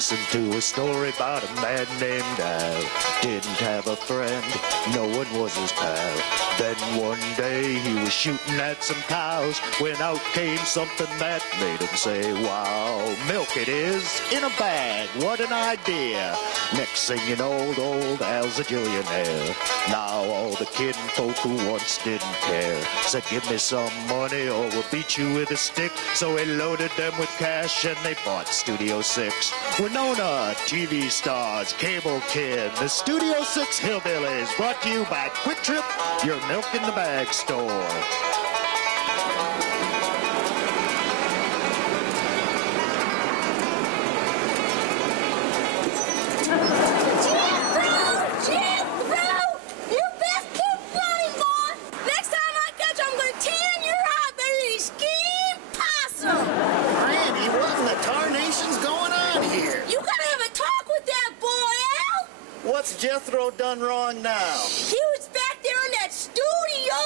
Listen to a story about a man named Al. Didn't have a friend, no one was his pal. Then one day he was shooting at some cows when out came something that made him say, wow, milk it is, in a bag, what an idea. Next thing you know, old Al's a billionaire. Now all the kid and folk who once didn't care said, give me some money or we'll beat you with a stick. So he loaded them with cash and they bought Studio 6. Winona, TV stars, cable kid, the Studio 6 Hillbillies, brought to you by Quick Trip, your milk in the bag store. What's Jethro done wrong now? He was back there in that studio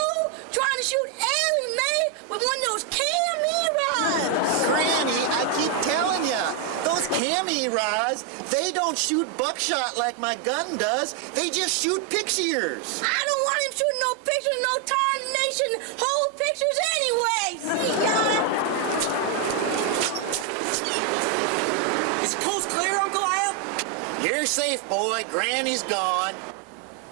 trying to shoot Ellie Mae with one of those cami rods. Granny, I keep telling ya, those cami rods, they don't shoot buckshot like my gun does. They just shoot pictures. I don't want him shooting no pictures, no tarnation whole pictures anyway. See ya? Is the coast clear, Uncle Al? You're safe, boy. Granny's gone.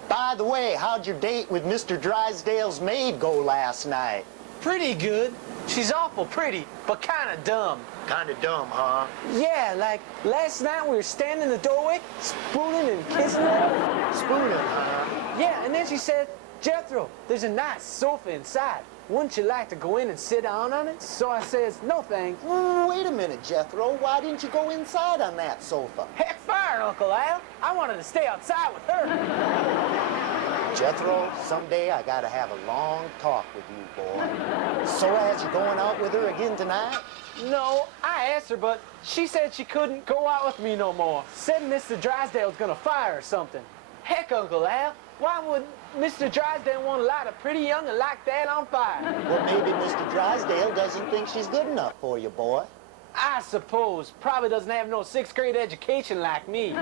By the way, how'd your date with Mr. Drysdale's maid go last night? Pretty good. She's awful pretty, but kind of dumb. Kind of dumb, huh? Yeah, like last night we were standing in the doorway, spooning and kissing her. Spooning, huh? Yeah, and then she said, Jethro, there's a nice sofa inside. Wouldn't you like to go in and sit down on it? So I says, no thanks. Wait a minute, Jethro. Why didn't you go inside on that sofa? Heck fire, Uncle Al. I wanted to stay outside with her. Jethro, someday I gotta have a long talk with you, boy. So as you going out with her again tonight? No, I asked her, but she said she couldn't go out with me no more. Said Mr. Drysdale's gonna fire her or something. Heck, Uncle Al, why would Mr. Drysdale want to light a pretty young'un like that on fire? Well, maybe Mr. Drysdale doesn't think she's good enough for you, boy. I suppose. Probably doesn't have no 6th grade education like me.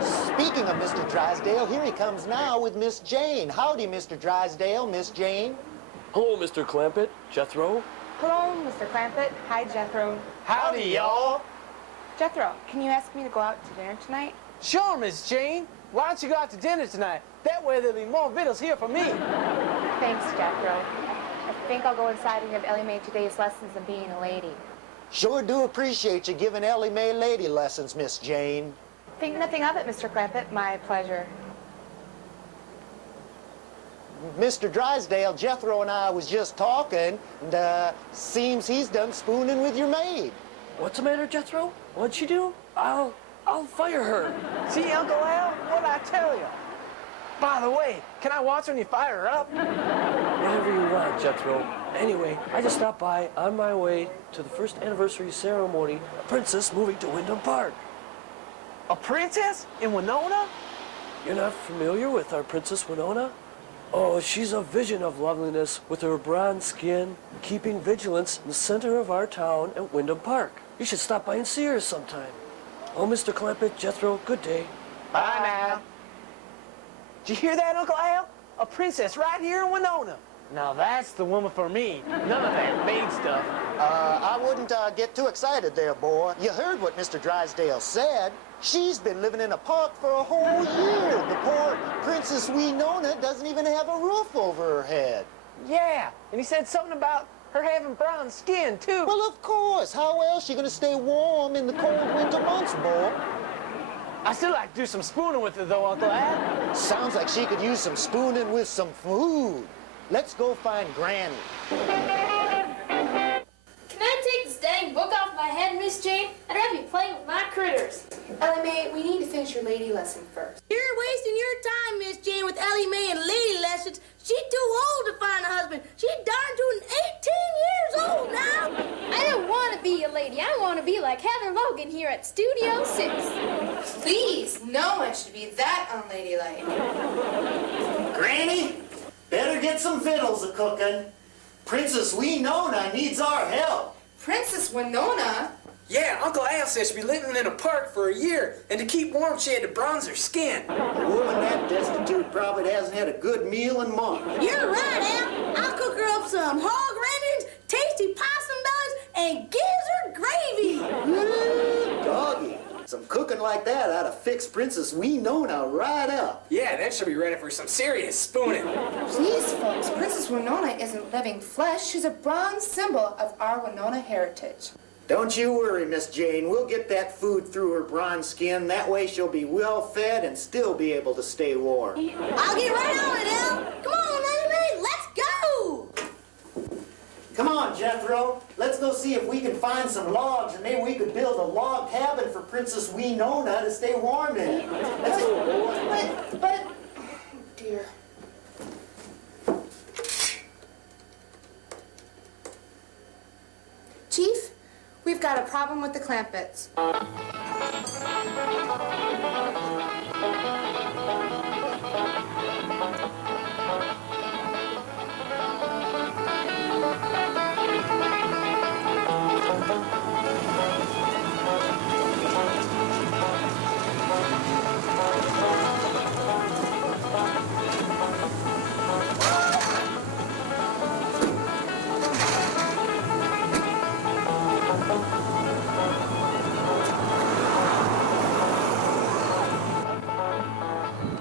Speaking of Mr. Drysdale, here he comes now with Miss Jane. Howdy, Mr. Drysdale, Miss Jane. Hello, Mr. Clampett, Jethro. Hello, Mr. Clampett. Hi, Jethro. Howdy, y'all. Jethro, can you ask me to go out to dinner tonight? Sure, Miss Jane. Why don't you go out to dinner tonight? That way there'll be more victuals here for me. Thanks, Jethro. I think I'll go inside and give Ellie Mae today's lessons in being a lady. Sure do appreciate you giving Ellie Mae lady lessons, Miss Jane. Think nothing of it, Mr. Clampett. My pleasure. Mr. Drysdale, Jethro and I was just talking, and seems he's done spooning with your maid. What's the matter, Jethro? What'd she do? I'll fire her. See, Uncle Al, what'd I tell you? By the way, can I watch when you fire her up? Whatever you want, Jethro. Anyway, I just stopped by on my way to the first anniversary ceremony, a princess moving to Wyndham Park. A princess in Winona? You're not familiar with our Princess Winona? Oh, she's a vision of loveliness with her bronze skin, keeping vigilance in the center of our town at Wyndham Park. You should stop by and see her sometime. Oh, Mr. Clampett, Jethro, good day. Bye now. Did you hear that, Uncle Al? A princess right here in Winona. Now that's the woman for me. None of that maid stuff. I wouldn't get too excited there, boy. You heard what Mr. Drysdale said. She's been living in a park for a whole year. The poor Princess Winona doesn't even have a roof over her head. Yeah, and he said something about her having brown skin, too. Well, of course. How else she gonna stay warm in the cold winter months, boy? I still like to do some spooning with her, though, Uncle Al. Sounds like she could use some spooning with some food. Let's go find Granny. Can I take this dang book off my head, Miss Jane? I'd rather be playing with my critters. Ellie Mae, we need to finish your lady lesson first. You're wasting your time, Miss Jane, with Ellie Mae and lady lessons. She's too old to find a husband. She's darn tootin' 18 years old now. I don't want to be a lady. I want to be like Heather Logan here at Studio 6. Please, no one should be that unladylike. Granny, better get some victuals a-cooking. Princess Winona needs our help. Princess Winona? Yeah, Uncle Al said she'd be living in a park for a year, and to keep warm, she had to bronze her skin. A woman that destitute probably hasn't had a good meal in months. You're right, Al. I'll cook her up some hog rendies, tasty possum bellies, and gizzard gravy. Ooh, doggy. Some cooking like that ought to fix Princess Winona right up. Yeah, then she'll be ready for some serious spooning. Please, folks, Princess Winona isn't living flesh. She's a bronze symbol of our Winona heritage. Don't you worry, Miss Jane. We'll get that food through her bronze skin. That way she'll be well fed and still be able to stay warm. I'll get right on it, Al. Come on, Ellie, let's go. Come on, Jethro. Let's go see if we can find some logs and maybe we could build a log cabin for Princess Winona to stay warm in. Let's go, boy. But, oh dear. Chief, we've got a problem with the clampets.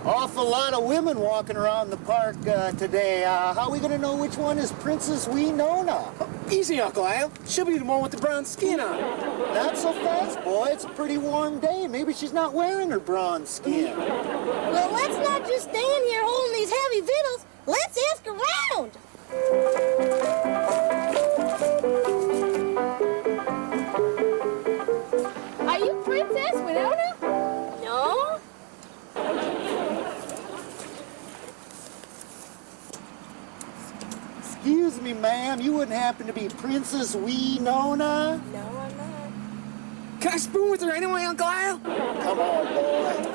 Awful lot of women walking around the park today. How are we going to know which one is Princess Winona? Easy, Uncle Al. She'll be the one with the bronze skin on. Not so fast, boy. It's a pretty warm day. Maybe she's not wearing her bronze skin. Well, let's not just stand here holding these heavy victuals. Let's ask around. Are you Princess Winona? No? Excuse me, ma'am. You wouldn't happen to be Princess Winona? No, I'm not. Can I spoon with her anyway, Uncle Al? Come on, boy.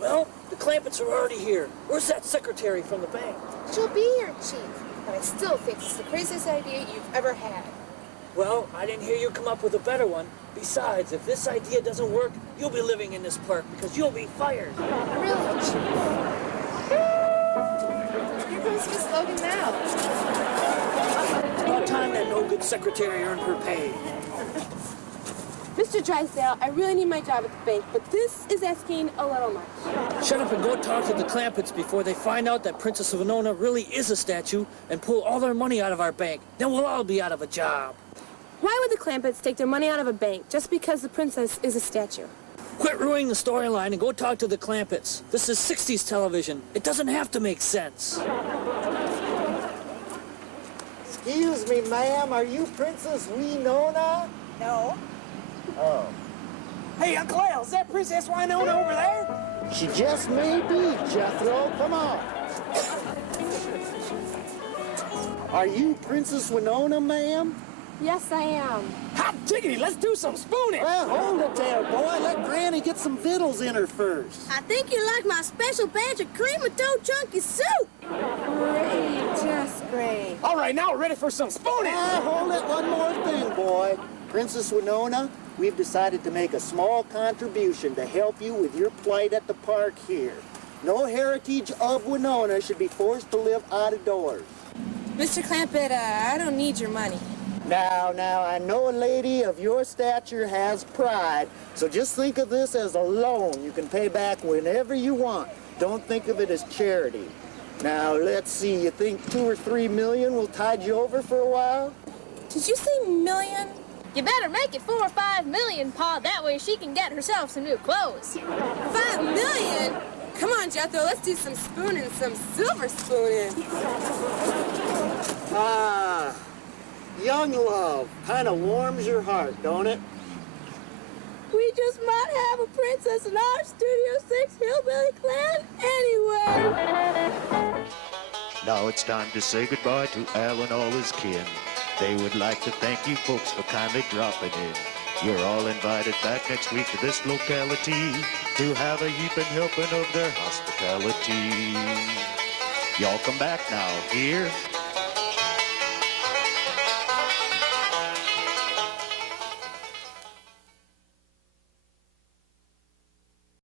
Well, the Clampets are already here. Where's that secretary from the bank? She'll be here, Chief. But I still think it's the craziest idea you've ever had. Well, I didn't hear you come up with a better one. Besides, if this idea doesn't work, you'll be living in this park because you'll be fired. Really, Chief? Here comes Miss Logan now. It's about time that no good secretary earned her pay. Mr. Drysdale, I really need my job at the bank, but this is asking a little much. Shut up and go talk to the Clampets before they find out that Princess Winona really is a statue and pull all their money out of our bank. Then we'll all be out of a job. Why would the Clampets take their money out of a bank just because the princess is a statue? Quit ruining the storyline and go talk to the Clampets. This is 60s television. It doesn't have to make sense. Excuse me, ma'am. Are you Princess Winona? No. Oh. Hey, Uncle Al, is that Princess Winona over there? She just may be, Jethro. Come on. Are you Princess Winona, ma'am? Yes, I am. Hot diggity, let's do some spooning. Well, hold it there, boy. Let Granny get some victuals in her first. I think you like my special batch of cream and dough chunky soup. Great, just great. All right, now we're ready for some spooning. Hold it. One more thing, boy. Princess Winona, we've decided to make a small contribution to help you with your plight at the park here. No heritage of Winona should be forced to live out of doors. Mr. Clampett, I don't need your money. Now, I know a lady of your stature has pride, so just think of this as a loan you can pay back whenever you want. Don't think of it as charity. Now, let's see, you think 2 or 3 million will tide you over for a while? Did you say million? You better make it 4 or 5 million, Pa. That way she can get herself some new clothes. 5 million? Come on, Jethro, let's do some spooning, some silver spooning. Ah, young love. Kind of warms your heart, don't it? We just might have a princess in our Studio 6 Hillbilly clan anyway. Now it's time to say goodbye to Al and all his kin. They would like to thank you folks for kindly dropping in. You're all invited back next week to this locality to have a heaping helping of their hospitality. Y'all come back now, here